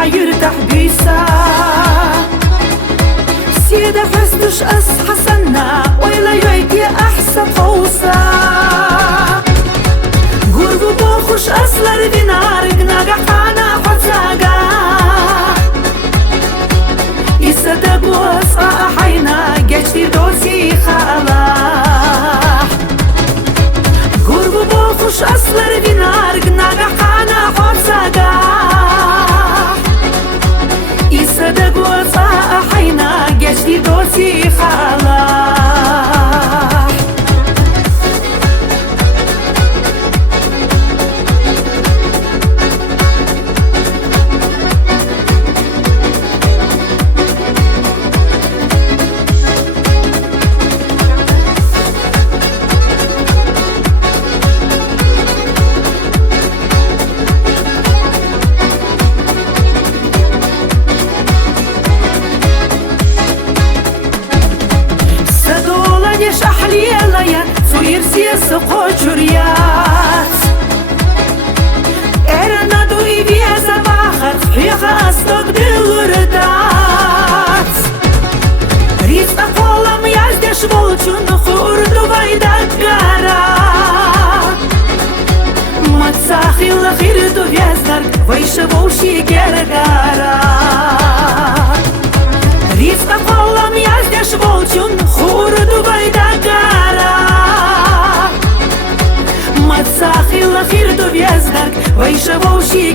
حيرتاح بيسا سيدة حسدش حسنا ويلا يويتي أحسن خوسا قربو بوخش أسلر دينارك ناقحانا حتساقا إسادا قوصا أحينا جشتي دوسي خالاح قربو بوخش أسلر دينارك ناقحانا حتساقا إسادا قوصا أحينا جشتي دوسي خالاح أحليليا صوير سياسة قوشوريات إرنا دوي بيزا باخر هي خاصتك بالوردات ريس أقولم يزدش волчун خورد وبيدك قارا متساخل خيردو вяздарк выше волши гергара ريس أقولم يزدش волчун خورد وبيدك متساخل خيردو вяздарк выше волши